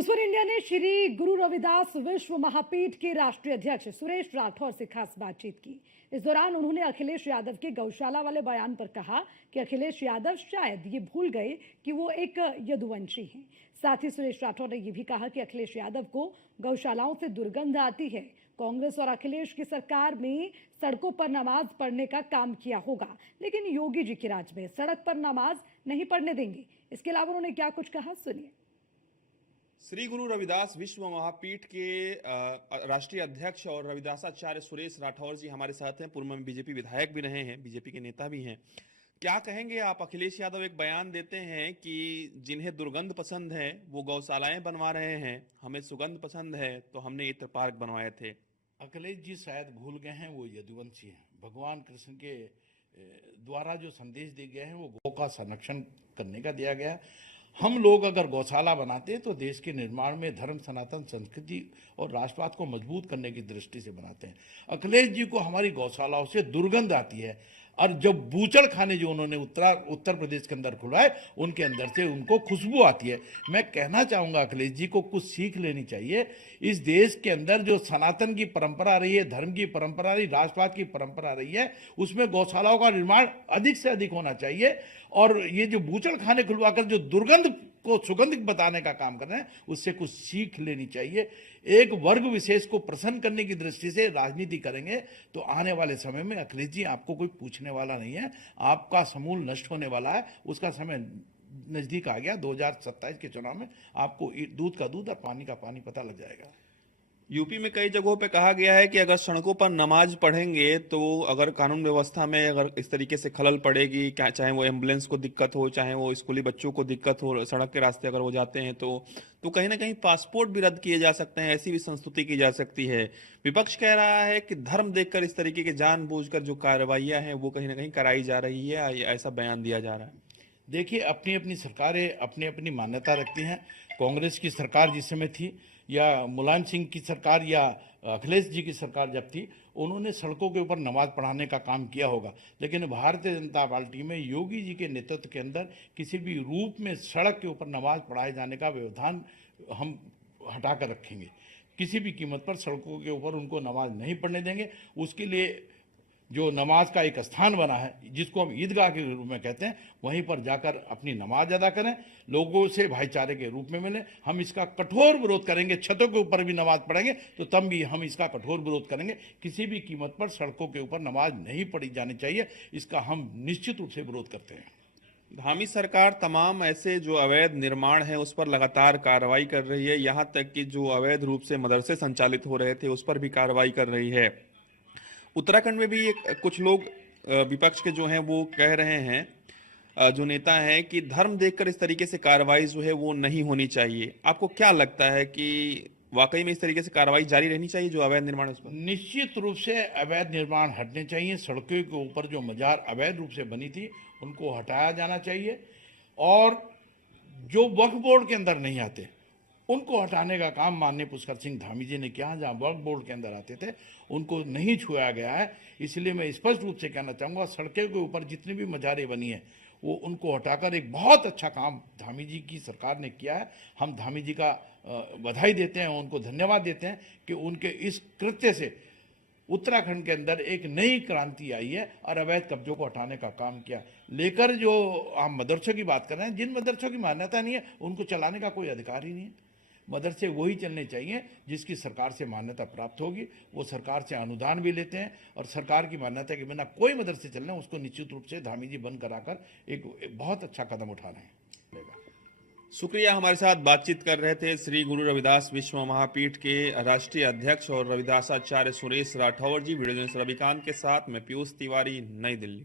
न्यूज़1 India ने श्री गुरु रविदास विश्व महापीठ के राष्ट्रीय अध्यक्ष सुरेश राठौर से खास बातचीत की। इस दौरान उन्होंने अखिलेश यादव के गौशाला वाले बयान पर कहा कि अखिलेश यादव शायद ये भूल गए कि वो एक यदुवंशी हैं। साथ ही सुरेश राठौर ने यह भी कहा कि अखिलेश यादव को गौशालाओं से दुर्गंध आती है। कांग्रेस और अखिलेश की सरकार में सड़कों पर नमाज पढ़ने का काम किया होगा, लेकिन योगी जी के राज में सड़क पर नमाज नहीं पढ़ने देंगे। इसके अलावा उन्होंने क्या कुछ कहा, सुनिए। श्री गुरु रविदास विश्व महापीठ के राष्ट्रीय अध्यक्ष और रविदासाचार्य सुरेश राठौर जी हमारे साथ हैं। पूर्व में बीजेपी विधायक भी रहे हैं, बीजेपी के नेता भी हैं। क्या कहेंगे आप? अखिलेश यादव एक बयान देते हैं कि जिन्हें दुर्गंध पसंद है वो गौशालाएं बनवा रहे हैं, हमें सुगंध पसंद है तो हमने इत्र पार्क बनवाए थे। अखिलेश जी शायद भूल गए हैं, वो यदुवंशी हैं। भगवान कृष्ण के द्वारा जो संदेश दिए गए हैं वो गौ का संरक्षण करने का दिया गया है। हम लोग अगर गौशाला बनाते हैं तो देश के निर्माण में धर्म, सनातन संस्कृति और राष्ट्रवाद को मजबूत करने की दृष्टि से बनाते हैं। अखिलेश जी को हमारी गौशालाओं से दुर्गंध आती है और जब बूचड़ खाने जो उन्होंने उत्तर प्रदेश के अंदर खुलवाए उनके अंदर से उनको खुशबू आती है। मैं कहना चाहूँगा अखिलेश जी को कुछ सीख लेनी चाहिए। इस देश के अंदर जो सनातन की परंपरा रही है, धर्म की परंपरा रही, राष्ट्रवाद की परंपरा रही है, उसमें गौशालाओं का निर्माण अधिक से अधिक होना चाहिए। और ये जो बूचड़ खाने खुलवाकर जो दुर्गंध को सुगंधित बताने का काम कर रहे हैं, उससे कुछ सीख लेनी चाहिए। एक वर्ग विशेष को प्रसन्न करने की दृष्टि से राजनीति करेंगे तो आने वाले समय में अखिलेश जी आपको कोई पूछने वाला नहीं है, आपका समूल नष्ट होने वाला है। उसका समय नजदीक आ गया। 2027 के चुनाव में आपको दूध का दूध और पानी का पानी पता लग जाएगा। यूपी में कई जगहों पे कहा गया है कि अगर सड़कों पर नमाज पढ़ेंगे तो अगर कानून व्यवस्था में अगर इस तरीके से खलल पड़ेगी, चाहे वो एम्बुलेंस को दिक्कत हो, चाहे वो स्कूली बच्चों को दिक्कत हो, सड़क के रास्ते अगर वो जाते हैं तो कहीं ना कहीं पासपोर्ट भी रद्द किए जा सकते हैं, ऐसी भी संस्तुति की जा सकती है। विपक्ष कह रहा है कि धर्म देखकर इस तरीके की जानबूझकर जो कार्रवाइयां हैं वो कहीं ना कहीं कराई जा रही है, ऐसा बयान दिया जा रहा है। देखिए, अपनी अपनी सरकारें अपनी अपनी मान्यता रखती हैं। कांग्रेस की सरकार जिस समय थी या मुलायम सिंह की सरकार या अखिलेश जी की सरकार जब थी, उन्होंने सड़कों के ऊपर नमाज पढ़ाने का काम किया होगा। लेकिन भारतीय जनता पार्टी में योगी जी के नेतृत्व के अंदर किसी भी रूप में सड़क के ऊपर नमाज पढ़ाए जाने का व्यवधान हम हटा कर रखेंगे। किसी भी कीमत पर सड़कों के ऊपर उनको नमाज नहीं पढ़ने देंगे। उसके लिए जो नमाज का एक स्थान बना है, जिसको हम ईदगाह के रूप में कहते हैं, वहीं पर जाकर अपनी नमाज अदा करें, लोगों से भाईचारे के रूप में मिलें। हम इसका कठोर विरोध करेंगे। छतों के ऊपर भी नमाज पढ़ेंगे तो तब भी हम इसका कठोर विरोध करेंगे। किसी भी कीमत पर सड़कों के ऊपर नमाज नहीं पढ़ी जानी चाहिए, इसका हम निश्चित रूप से विरोध करते हैं। धामी सरकार तमाम ऐसे जो अवैध निर्माण है उस पर लगातार कार्रवाई कर रही है, यहाँ तक कि जो अवैध रूप से मदरसे संचालित हो रहे थे उस पर भी कार्रवाई कर रही है। उत्तराखंड में भी कुछ लोग विपक्ष के जो हैं वो कह रहे हैं, जो नेता हैं, कि धर्म देखकर इस तरीके से कार्रवाई जो है वो नहीं होनी चाहिए। आपको क्या लगता है कि वाकई में इस तरीके से कार्रवाई जारी रहनी चाहिए जो अवैध निर्माण है उस पर? निश्चित रूप से अवैध निर्माण हटने चाहिए। सड़कों के ऊपर जो मजार अवैध रूप से बनी थी उनको हटाया जाना चाहिए और जो वक्फ बोर्ड के अंदर नहीं आते उनको हटाने का काम माननीय पुष्कर सिंह धामी जी ने किया। जहाँ वक्फ बोर्ड के अंदर आते थे उनको नहीं छुआ गया है। इसलिए मैं स्पष्ट रूप से कहना चाहूँगा, सड़कों के ऊपर जितनी भी मजारें बनी हैं वो उनको हटाकर एक बहुत अच्छा काम धामी जी की सरकार ने किया है। हम धामी जी का बधाई देते हैं, उनको धन्यवाद देते हैं कि उनके इस कृत्य से उत्तराखंड के अंदर एक नई क्रांति आई है और अवैध कब्जों को हटाने का काम किया। लेकर जो हम मदरसों की बात कर रहे हैं, जिन मदरसों की मान्यता नहीं है उनको चलाने का कोई अधिकार ही नहीं है। मदरसे वही चलने चाहिए जिसकी सरकार से मान्यता प्राप्त होगी। वो सरकार से अनुदान भी लेते हैं और सरकार की मान्यता के बिना कोई मदरसे चल रहे हैं उसको निश्चित रूप से धामी जी बंद कराकर एक बहुत अच्छा कदम उठा रहे हैं। शुक्रिया। हमारे साथ बातचीत कर रहे थे श्री गुरु रविदास विश्व महापीठ के राष्ट्रीय अध्यक्ष और रविदासाचार्य सुरेश राठौर जी। वीडियो जर्नलिस्ट रविकांत के साथ मैं पीयूष तिवारी, नई दिल्ली।